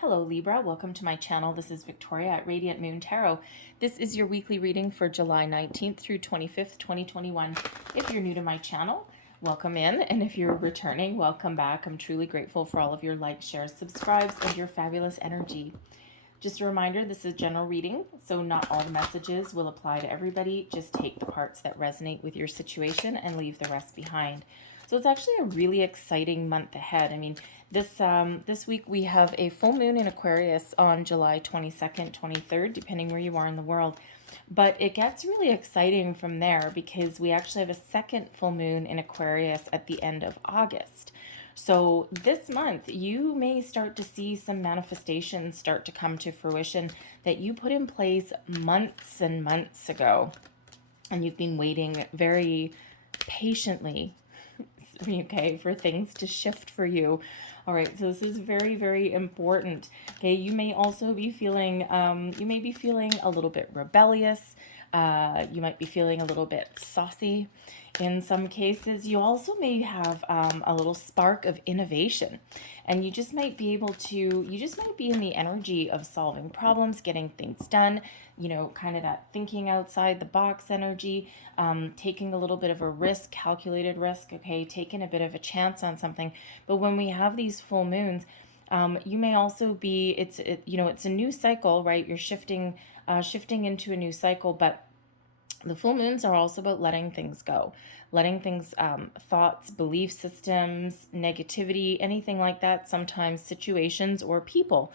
Hello Libra, welcome to my channel. This is Victoria at Radiant Moon Tarot. This is your weekly reading for July 19th through 25th, 2021. If you're new to my channel, welcome in. And if you're returning, welcome back. I'm truly grateful for all of your likes, shares, subscribes, and your fabulous energy. Just a reminder, this is general reading, so not all the messages will apply to everybody. Just take the parts that resonate with your situation and leave the rest behind. So it's actually a really exciting month ahead. I mean, this week we have a full moon in Aquarius on July 22nd, 23rd, depending where you are in the world. But it gets really exciting from there because we actually have a second full moon in Aquarius at the end of August. So this month, you may start to see some manifestations start to come to fruition that you put in place months and months ago. And you've been waiting very patiently, okay, for things to shift for you. All right, so this is very, very important. Okay, you may also be feeling, a little bit rebellious. You might be feeling a little bit saucy in some cases. You also may have a little spark of innovation, and you just might be in the energy of solving problems, getting things done, kind of that thinking outside the box energy, taking a little bit of a risk, calculated risk, okay, taking a bit of a chance on something. But when we have these full moons, you may also be, it's a new cycle, right? You're shifting into a new cycle, but the full moons are also about letting things go, letting things, thoughts, belief systems, negativity, anything like that. Sometimes situations or people,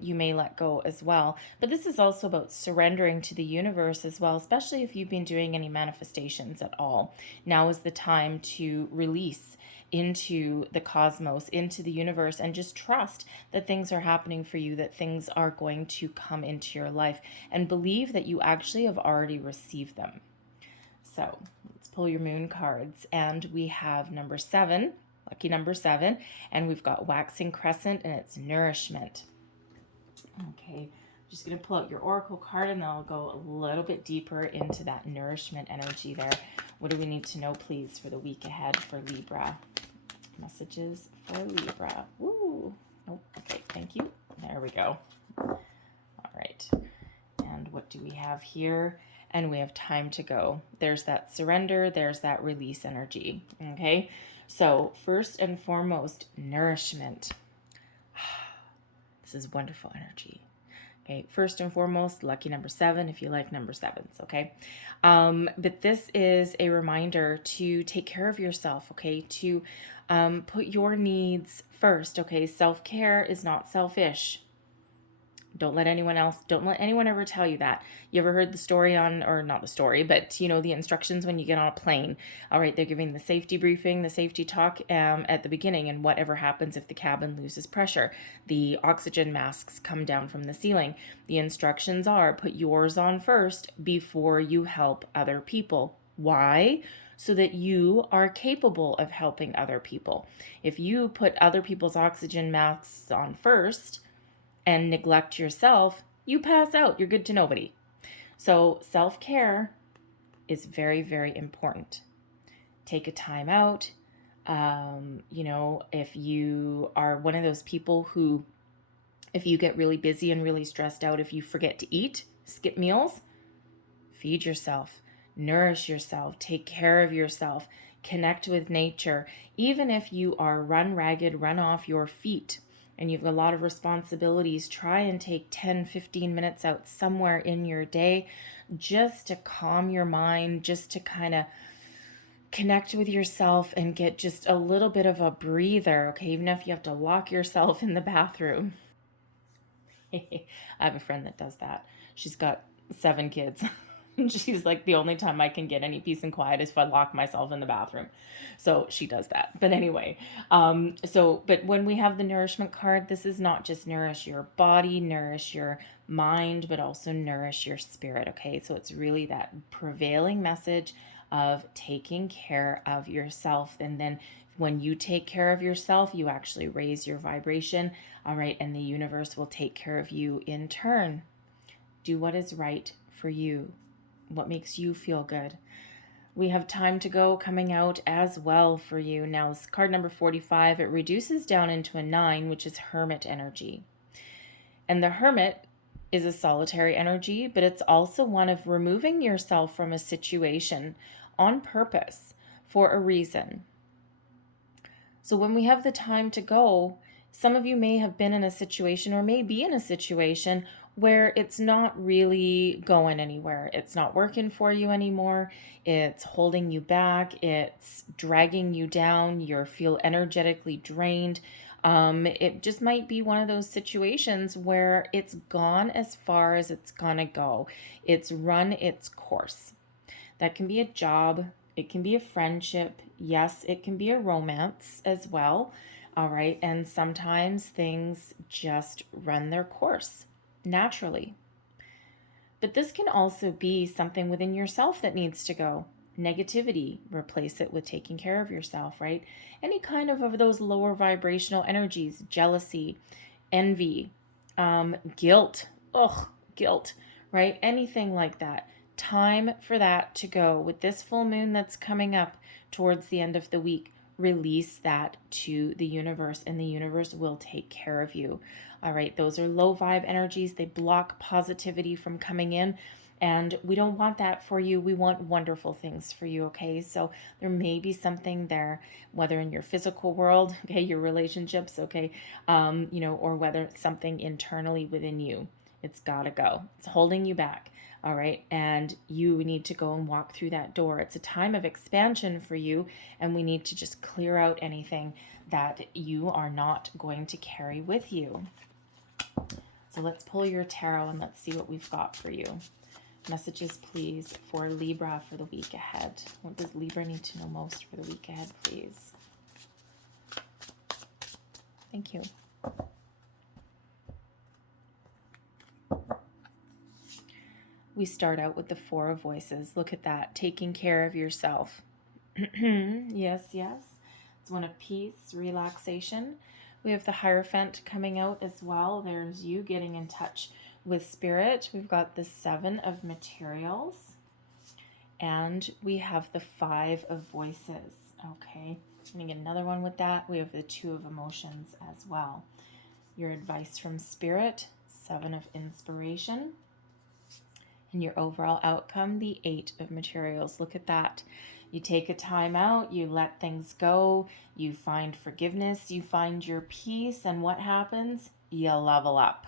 you may let go as well. But this is also about surrendering to the universe as well, especially if you've been doing any manifestations at all. Now is the time to release into the cosmos, into the universe, and just trust that things are happening for you, that things are going to come into your life, and believe that you actually have already received them. So let's pull your moon cards, and we have number 7, lucky number 7, and we've got waxing crescent, and it's nourishment. Okay, I'm just going to pull out your oracle card, and then I'll go a little bit deeper into that nourishment energy there. What do we need to know, please, for the week ahead for Libra? Messages for Libra. Woo. Oh, okay, thank you. There we go. All right. And what do we have here? And we have time to go. There's that surrender. There's that release energy. Okay. So first and foremost, nourishment. This is wonderful energy. Okay, first and foremost, lucky number 7 if you like number 7s, okay? But this is a reminder to take care of yourself, okay? To put your needs first, okay? Self-care is not selfish. Don't let anyone ever tell you that. You ever heard the story or not the story, but the instructions when you get on a plane. All right, they're giving the safety briefing, the safety talk at the beginning, and whatever happens if the cabin loses pressure. The oxygen masks come down from the ceiling. The instructions are put yours on first before you help other people. Why? So that you are capable of helping other people. If you put other people's oxygen masks on first and neglect yourself, you pass out. You're good to nobody. So self-care is very, very important. Take a time out. If you are one of those people who, if you get really busy and really stressed out, if you forget to eat, skip meals, feed yourself, nourish yourself, take care of yourself, connect with nature. Even if you are run ragged, run off your feet, and you have a lot of responsibilities, try and take 10, 15 minutes out somewhere in your day just to calm your mind, just to kind of connect with yourself and get just a little bit of a breather, okay? Even if you have to lock yourself in the bathroom. I have a friend that does that. She's got 7 kids. She's like, the only time I can get any peace and quiet is if I lock myself in the bathroom. So she does that. But anyway, but when we have the nourishment card, this is not just nourish your body, nourish your mind, but also nourish your spirit. Okay. So it's really that prevailing message of taking care of yourself. And then when you take care of yourself, you actually raise your vibration. All right. And the universe will take care of you in turn. Do what is right for you. What makes you feel good. We have time to go coming out as well for you. Now, card number 45, it reduces down into a 9, which is hermit energy. And the Hermit is a solitary energy, but it's also one of removing yourself from a situation on purpose for a reason. So when we have the time to go, some of you may have been in a situation or may be in a situation where it's not really going anywhere. It's not working for you anymore. It's holding you back. It's dragging you down. You feel energetically drained. It just might be one of those situations where it's gone as far as it's gonna go. It's run its course. That can be a job. It can be a friendship. Yes, it can be a romance as well. All right. And sometimes things just run their course naturally. But this can also be something within yourself that needs to go. Negativity, replace it with taking care of yourself, right? Any kind of those lower vibrational energies, jealousy, envy, guilt, guilt, right? Anything like that. Time for that to go. With this full moon that's coming up towards the end of the week, release that to the universe, and the universe will take care of you. All right, those are low vibe energies. They block positivity from coming in, and we don't want that for you. We want wonderful things for you, okay? So there may be something there, whether in your physical world, okay, your relationships, okay, or whether it's something internally within you. It's gotta go. It's holding you back. All right. And you need to go and walk through that door. It's a time of expansion for you. And we need to just clear out anything that you are not going to carry with you. So let's pull your tarot and let's see what we've got for you. Messages, please, for Libra for the week ahead. What does Libra need to know most for the week ahead, please? Thank you. We start out with the Four of Voices. Look at that. Taking care of yourself. Yes, yes. It's one of peace, relaxation. We have the Hierophant coming out as well. There's you getting in touch with spirit. We've got the Seven of Materials. And we have the Five of Voices. Okay. I'm going to get another one with that. We have the Two of Emotions as well. Your advice from spirit. Seven of Inspiration. And your overall outcome, the Eight of Materials. Look at that. You take a time out, you let things go, you find forgiveness, you find your peace, and what happens? You level up.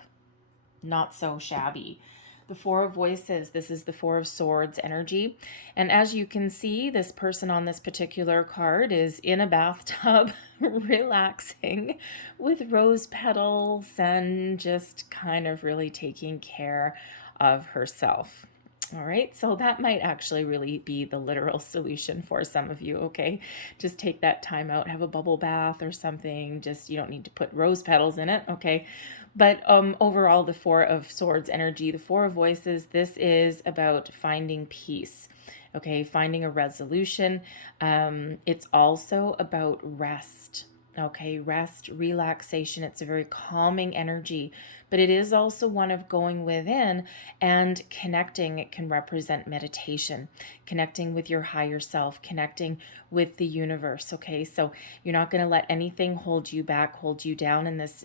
Not so shabby. The Four of Voices, this is the Four of Swords energy. And as you can see, this person on this particular card is in a bathtub, relaxing with rose petals and just kind of really taking care of herself. All right, so that might actually really be the literal solution for some of you, okay? Just take that time out, have a bubble bath or something. Just, you don't need to put rose petals in it, okay? But overall, the Four of Swords energy, the Four of Voices, this is about finding peace, okay? Finding a resolution. It's also about rest, okay? Rest, relaxation. It's a very calming energy, but it is also one of going within and connecting. It can represent meditation, connecting with your higher self, connecting with the universe, okay? So you're not going to let anything hold you back, hold you down in this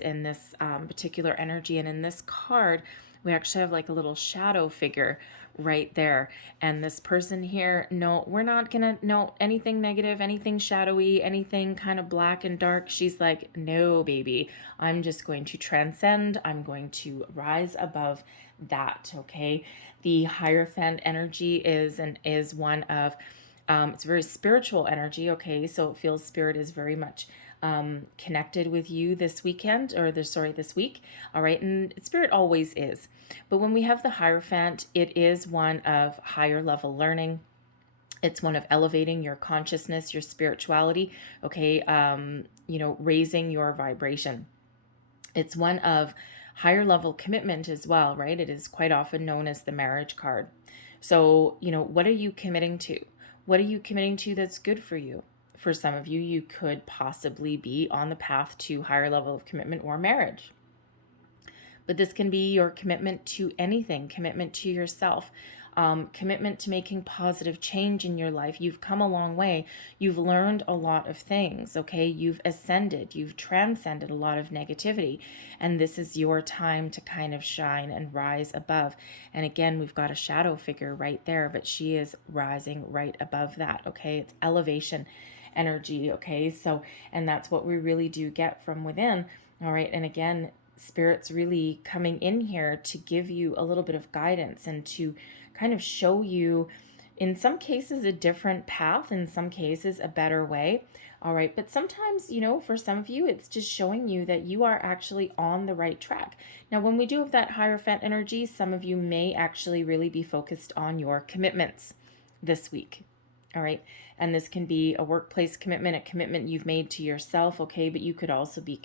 particular energy. And in this card, we actually have like a little shadow figure right there. And this person here, no, we're not gonna know anything negative, anything shadowy, anything kind of black and dark. She's like, no, baby, I'm just going to transcend. I'm going to rise above that, okay? The Hierophant energy is one of, it's very spiritual energy, okay? So it feels spirit is very much connected with you this weekend, or this week. All right. And spirit always is. But when we have the Hierophant, it is one of higher level learning. It's one of elevating your consciousness, your spirituality. Okay. Raising your vibration. It's one of higher level commitment as well, right? It is quite often known as the marriage card. So, what are you committing to? What are you committing to that's good for you? For some of you, you could possibly be on the path to higher level of commitment or marriage. But this can be your commitment to anything, commitment to yourself. commitment to making positive change in your life. You've come a long way. You've learned a lot of things, okay? You've ascended, you've transcended a lot of negativity, and this is your time to kind of shine and rise above. And again, we've got a shadow figure right there, but she is rising right above that, okay? It's elevation energy, okay? So, and that's what we really do get from within, all right? And again, Spirit's really coming in here to give you a little bit of guidance and to kind of show you, in some cases, a different path, in some cases, a better way. All right. But sometimes, for some of you, it's just showing you that you are actually on the right track. Now, when we do have that Hierophant energy, some of you may actually really be focused on your commitments this week. All right. And this can be a workplace commitment, a commitment you've made to yourself. Okay. But you could also be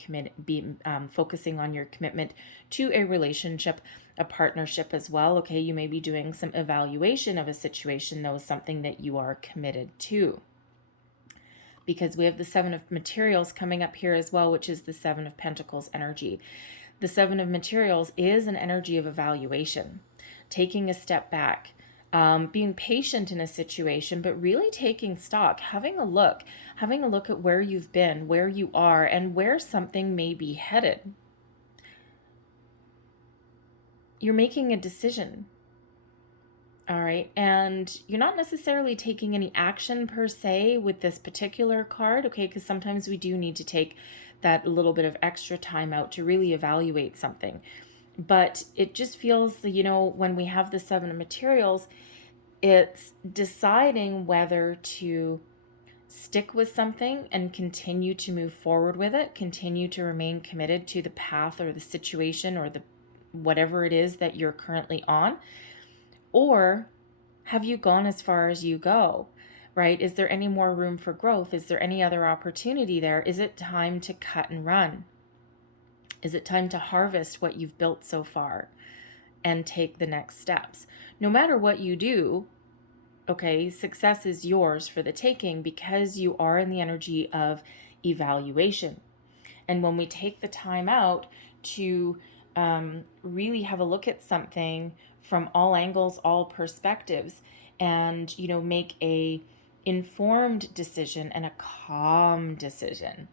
focusing on your commitment to a relationship, a partnership as well. Okay. You may be doing some evaluation of a situation, though, something that you are committed to. Because we have the Seven of Materials coming up here as well, which is the Seven of Pentacles energy. The Seven of Materials is an energy of evaluation, taking a step back, being patient in a situation, but really taking stock, having a look at where you've been, where you are, and where something may be headed. You're making a decision. All right. And you're not necessarily taking any action per se with this particular card, okay? Because sometimes we do need to take that little bit of extra time out to really evaluate something. But it just feels, when we have the Seven of Materials, it's deciding whether to stick with something and continue to move forward with it, continue to remain committed to the path or the situation or the whatever it is that you're currently on. Or have you gone as far as you go, right? Is there any more room for growth? Is there any other opportunity there? Is it time to cut and run? Is it time to harvest what you've built so far and take the next steps? No matter what you do, okay, success is yours for the taking because you are in the energy of evaluation. And when we take the time out to really have a look at something from all angles, all perspectives, and, make a informed decision and a calm decision,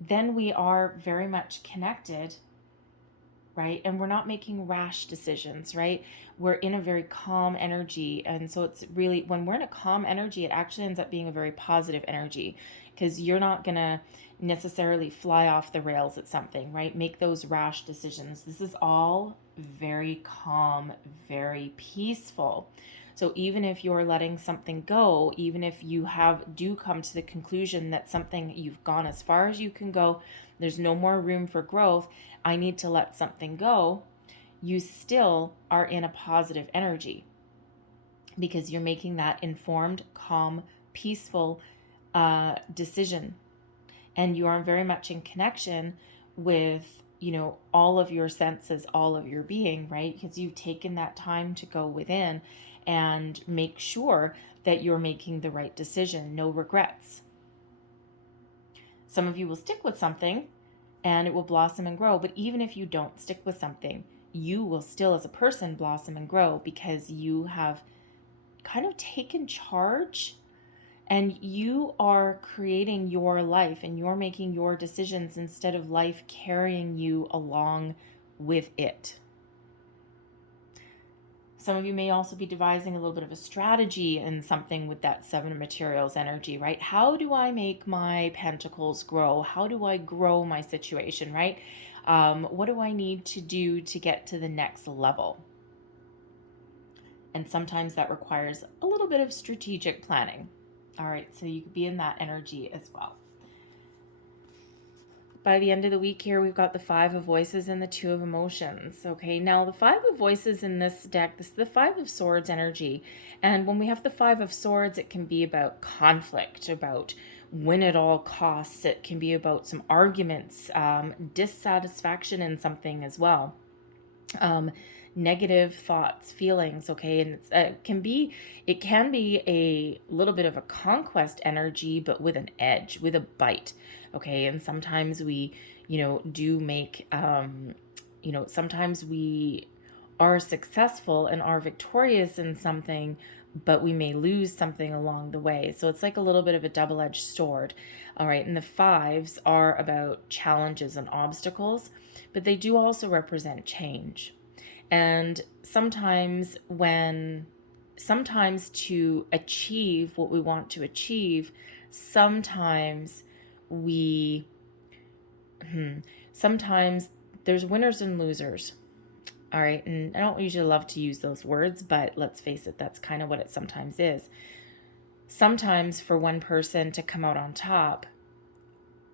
then we are very much connected, right? And we're not making rash decisions, right? We're in a very calm energy. And so it's really, when we're in a calm energy, it actually ends up being a very positive energy because you're not going to necessarily fly off the rails at something, right? Make those rash decisions. This is all very calm, very peaceful. So even if you're letting something go, even if you do come to the conclusion that something, you've gone as far as you can go, there's no more room for growth, I need to let something go, you still are in a positive energy because you're making that informed, calm, peaceful decision. And you are very much in connection with, all of your senses, all of your being, right? Because you've taken that time to go within and make sure that you're making the right decision. No regrets. Some of you will stick with something and it will blossom and grow. But even if you don't stick with something, you will still, as a person, blossom and grow because you have kind of taken charge and you are creating your life and you're making your decisions instead of life carrying you along with it. Some of you may also be devising a little bit of a strategy in something with that Seven of Materials energy, right? How do I make my pentacles grow? How do I grow my situation, right? What do I need to do to get to the next level? And sometimes that requires a little bit of strategic planning. All right, so you could be in that energy as well. By the end of the week here, we've got the Five of Voices and the Two of Emotions. Okay, now the Five of Voices in this deck, this is the Five of Swords energy. And when we have the Five of Swords, it can be about conflict, about win at all costs. It can be about some arguments, dissatisfaction in something as well. Negative thoughts, feelings, okay, and it can be a little bit of a conquest energy, but with an edge, with a bite, okay. And sometimes we, do make, sometimes we are successful and are victorious in something, but we may lose something along the way. So it's like a little bit of a double-edged sword. All right. And the fives are about challenges and obstacles, but they do also represent change. And sometimes to achieve what we want to achieve, sometimes there's winners and losers. All right. And I don't usually love to use those words, but let's face it, that's kind of what it sometimes is. Sometimes for one person to come out on top,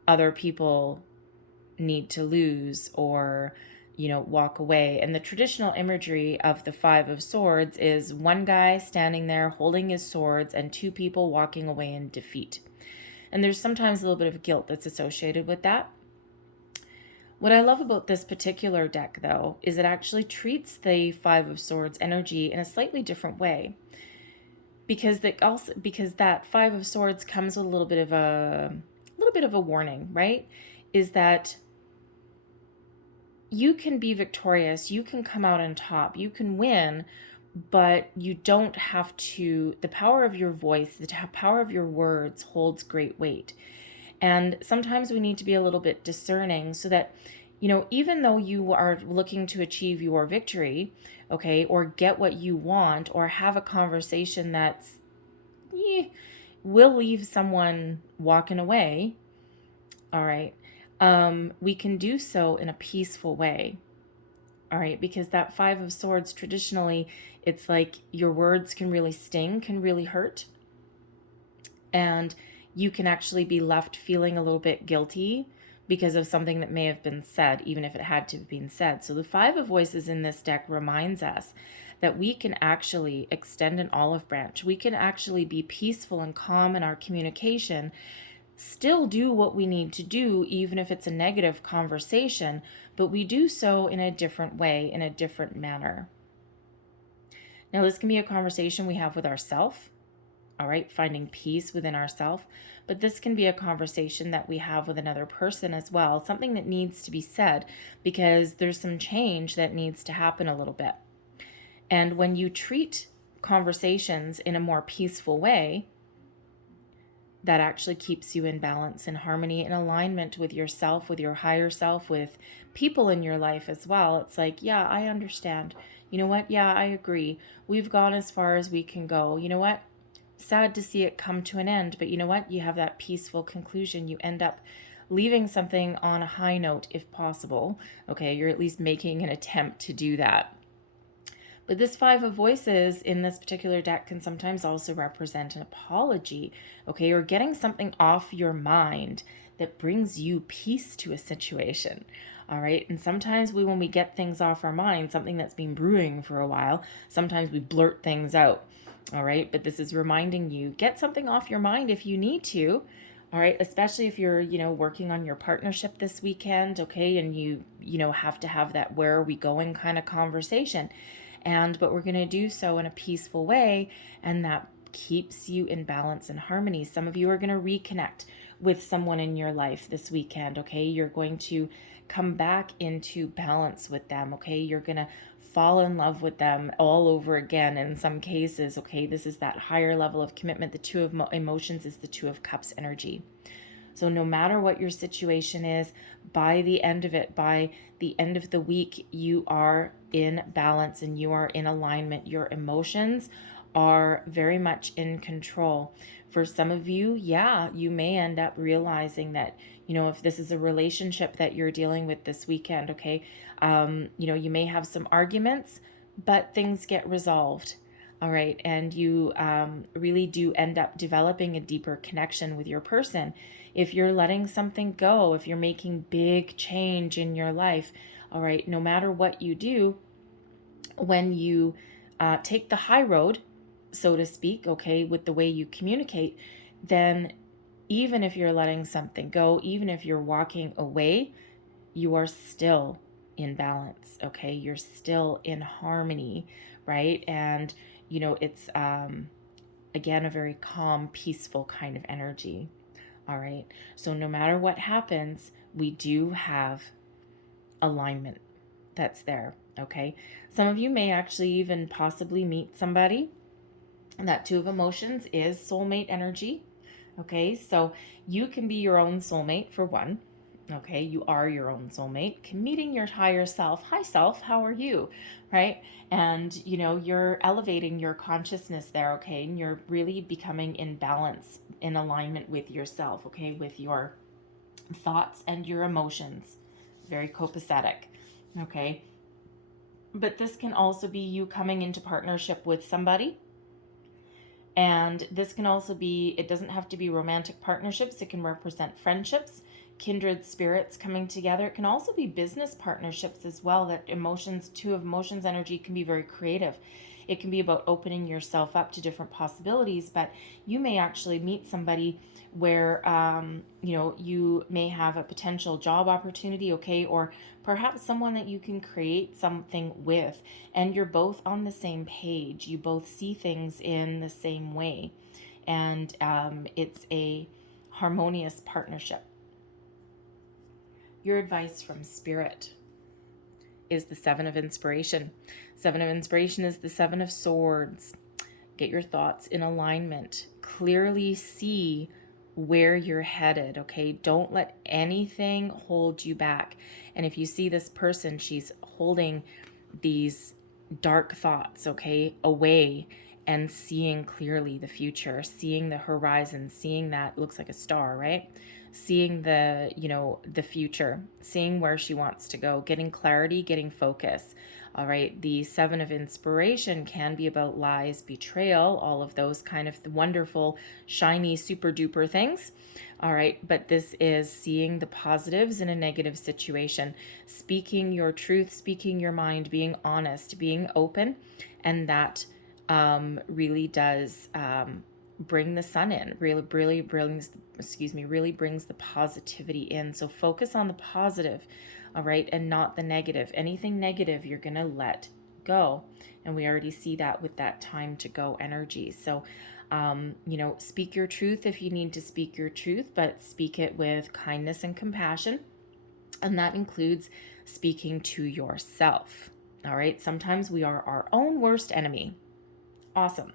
other people need to lose or, walk away. And the traditional imagery of the Five of Swords is one guy standing there holding his swords and two people walking away in defeat. And there's sometimes a little bit of guilt that's associated with that. What I love about this particular deck, though, is it actually treats the Five of Swords energy in a slightly different way. Because that Five of Swords comes with a little bit of a warning, right? Is that you can be victorious, you can come out on top, you can win, but you don't have to. The power of your voice, the power of your words holds great weight. And sometimes we need to be a little bit discerning so that, even though you are looking to achieve your victory, okay, or get what you want, or have a conversation that's will leave someone walking away, all right, we can do so in a peaceful way. All right, because that Five of Swords, traditionally, it's like your words can really sting, can really hurt. And you can actually be left feeling a little bit guilty because of something that may have been said, even if it had to have been said. So the Five of Voices in this deck reminds us that we can actually extend an olive branch. We can actually be peaceful and calm in our communication, still do what we need to do, even if it's a negative conversation, but we do so in a different way, in a different manner. Now, this can be a conversation we have with ourselves, all right, finding peace within ourselves, but this can be a conversation that we have with another person as well, something that needs to be said because there's some change that needs to happen a little bit. And when you treat conversations in a more peaceful way, that actually keeps you in balance, in harmony, in alignment with yourself, with your higher self, with people in your life as well. It's like, yeah, I understand. You know what? Yeah, I agree. We've gone as far as we can go. You know what? Sad to see it come to an end, but you know what? You have that peaceful conclusion. You end up leaving something on a high note if possible. Okay, you're at least making an attempt to do that. But this Five of Voices in this particular deck can sometimes also represent an apology, okay, or getting something off your mind that brings you peace to a situation. All right. And sometimes when we get things off our mind, something that's been brewing for a while, sometimes we blurt things out. All right. But this is reminding you, get something off your mind if you need to. All right. Especially if you're, working on your partnership this weekend. Okay. And you have to have that where are we going kind of conversation. But we're going to do so in a peaceful way. And that keeps you in balance and harmony. Some of you are going to reconnect with someone in your life this weekend. Okay. You're going to come back into balance with them. Okay. You're going to fall in love with them all over again in some cases. Okay. This is that higher level of commitment. The Two of Emotions is the Two of Cups energy. So no matter what your situation is, by the end of it, by the end of the week, you are in balance and you are in alignment. Your emotions are very much in control. For some of you, you may end up realizing that, if this is a relationship that you're dealing with this weekend, okay, you may have some arguments, but things get resolved. All right. And you really do end up developing a deeper connection with your person. If you're letting something go, if you're making big change in your life, all right, no matter what you do, when you take the high road, so to speak, okay, with the way you communicate, then even if you're letting something go, even if you're walking away, you are still in balance, okay? You're still in harmony, right? And, it's, again, a very calm, peaceful kind of energy, all right? So no matter what happens, we do have alignment. that's there, okay? Some of you may actually even possibly meet somebody. That Two of Emotions is soulmate energy, okay? So you can be your own soulmate for one, okay? You are your own soulmate. Meeting your higher self. Hi, self, how are you, right? And, you're elevating your consciousness there, okay? And you're really becoming in balance, in alignment with yourself, okay? With your thoughts and your emotions. Very copacetic, okay? But this can also be you coming into partnership with somebody. And this can also be, it doesn't have to be romantic partnerships. It can represent friendships, kindred spirits coming together. It can also be business partnerships as well. That emotions, Two of Emotions energy can be very creative. It can be about opening yourself up to different possibilities, but you may actually meet somebody where, you may have a potential job opportunity, okay, or perhaps someone that you can create something with, and you're both on the same page. You both see things in the same way, and it's a harmonious partnership. Your advice from Spirit is the Seven of Inspiration. Seven of Inspiration is the Seven of Swords. Get your thoughts in alignment. Clearly see where you're headed, okay? Don't let anything hold you back. And if you see this person, she's holding these dark thoughts, okay, away, and seeing clearly the future, seeing the horizon, seeing that looks like a star, right? Seeing the, the future, seeing where she wants to go, getting clarity, getting focus. All right. The Seven of Inspiration can be about lies, betrayal, all of those kind of wonderful, shiny, super duper things. All right. But this is seeing the positives in a negative situation, speaking your truth, speaking your mind, being honest, being open. And that really does bring the sun in, really brings the positivity in. So focus on the positive, all right, and not the negative. Anything negative, you're going to let go. And we already see that with that time to go energy. So, speak your truth if you need to speak your truth, but speak it with kindness and compassion. And that includes speaking to yourself. All right. Sometimes we are our own worst enemy. Awesome.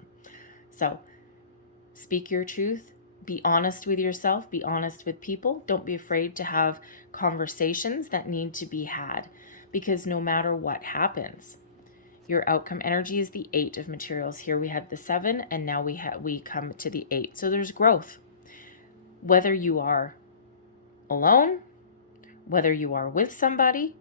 So speak your truth. Be honest with yourself. Be honest with people. Don't be afraid to have conversations that need to be had, because no matter what happens, your outcome energy is the Eight of Materials. Here we had the Seven, and now we come to the Eight. So there's growth. Whether you are alone, whether you are with somebody,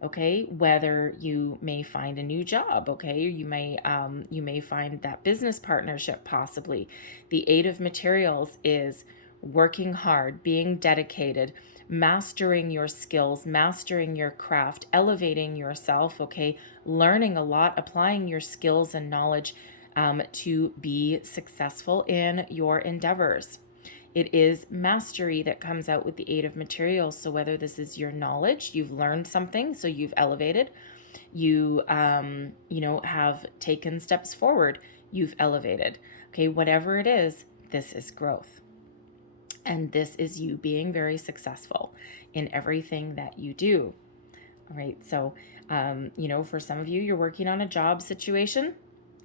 okay, whether you may find a new job, okay, you may find that business partnership possibly. The Eight of Materials is working hard, being dedicated, mastering your skills, mastering your craft, elevating yourself, okay, learning a lot, applying your skills and knowledge to be successful in your endeavors. It is mastery that comes out with the Eight of Materials. So whether this is your knowledge, you've learned something, so you've elevated, you, have taken steps forward, you've elevated. Okay, whatever it is, this is growth. And this is you being very successful in everything that you do. All right, so, for some of you, you're working on a job situation.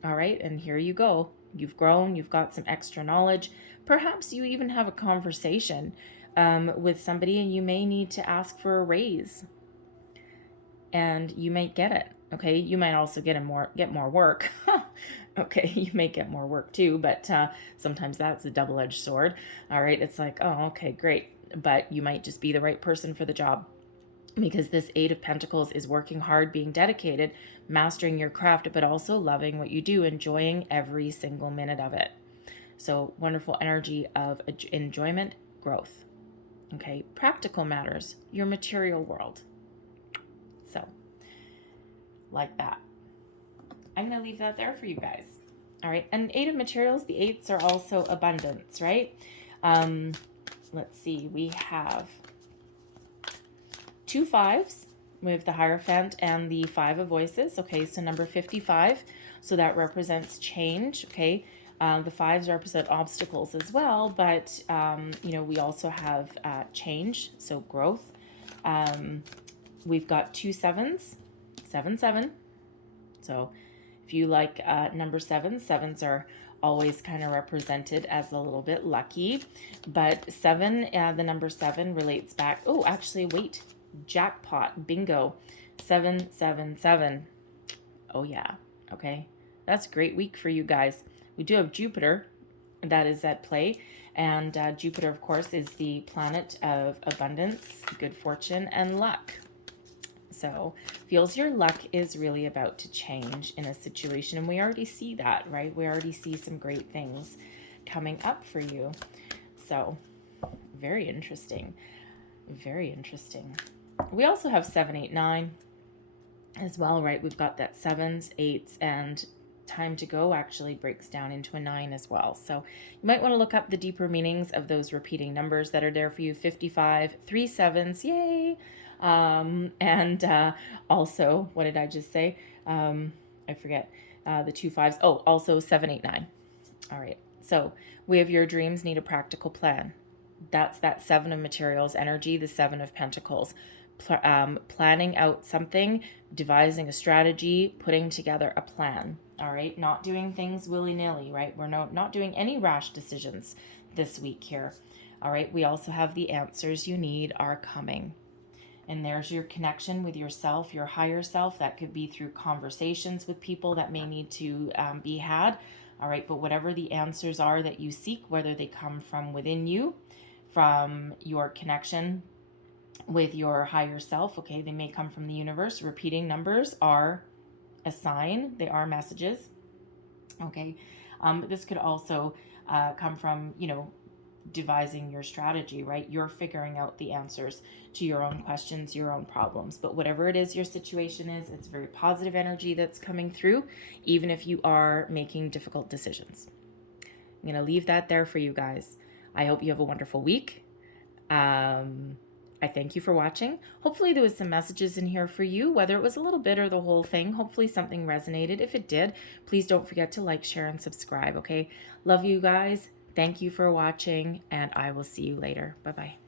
All right, and here you go. You've grown, you've got some extra knowledge. Perhaps you even have a conversation with somebody, and you may need to ask for a raise, and you may get it. Okay, you might also get more work. Okay, you may get more work too, but sometimes that's a double-edged sword. All right, it's like, oh, okay, great, but you might just be the right person for the job, because this Eight of Pentacles is working hard, being dedicated, mastering your craft, but also loving what you do, enjoying every single minute of it. So wonderful energy of enjoyment, growth. Okay, practical matters, your material world. So, like that. I'm going to leave that there for you guys. All right, and Eight of Materials, the Eights are also abundance, right? Let's see, we have 2 5s. We have the Hierophant and the Five of Voices. Okay, so number 55. So that represents change. Okay, the 5s represent obstacles as well, but we also have change, so growth. We've got 2 7s. 7, 7. So if you like number 7, sevens are always kind of represented as a little bit lucky. But 7, the number 7 relates back. Oh, actually, wait. Jackpot. Bingo. 7, 7, 7. Oh, yeah. Okay. That's a great week for you guys. We do have Jupiter that is at play. And Jupiter, of course, is the planet of abundance, good fortune, and luck. So feels your luck is really about to change in a situation. And we already see that, right? We already see some great things coming up for you. So very interesting. Very interesting. We also have 7, 8, 9 as well, right? We've got that 7s, 8s, and time to go actually breaks down into a 9 as well. So you might want to look up the deeper meanings of those repeating numbers that are there for you. 55, 3 7s, yay! And also, what did I just say? I forget. The 2 5s. Oh, also 7, 8, 9. All right. So we have your dreams need a practical plan. That's that 7 of materials energy, the 7 of pentacles. Planning out something, devising a strategy, putting together a plan. All right, not doing things willy-nilly, right? We're not doing any rash decisions this week here. All right, we also have the answers you need are coming. And there's your connection with yourself, your higher self. That could be through conversations with people that may need to be had. All right, but whatever the answers are that you seek, whether they come from within you, from your connection with your higher self, okay, they may come from the universe. Repeating numbers are a sign, they are messages, okay. This could also come from, devising your strategy, right? You're figuring out the answers to your own questions, your own problems. But whatever it is your situation is, it's very positive energy that's coming through, even if you are making difficult decisions. I'm going to leave that there for you guys. I hope you have a wonderful week. I thank you for watching. Hopefully there was some messages in here for you, whether it was a little bit or the whole thing. Hopefully something resonated. If it did, please don't forget to like, share, and subscribe, okay? Love you guys. Thank you for watching, and I will see you later. Bye-bye.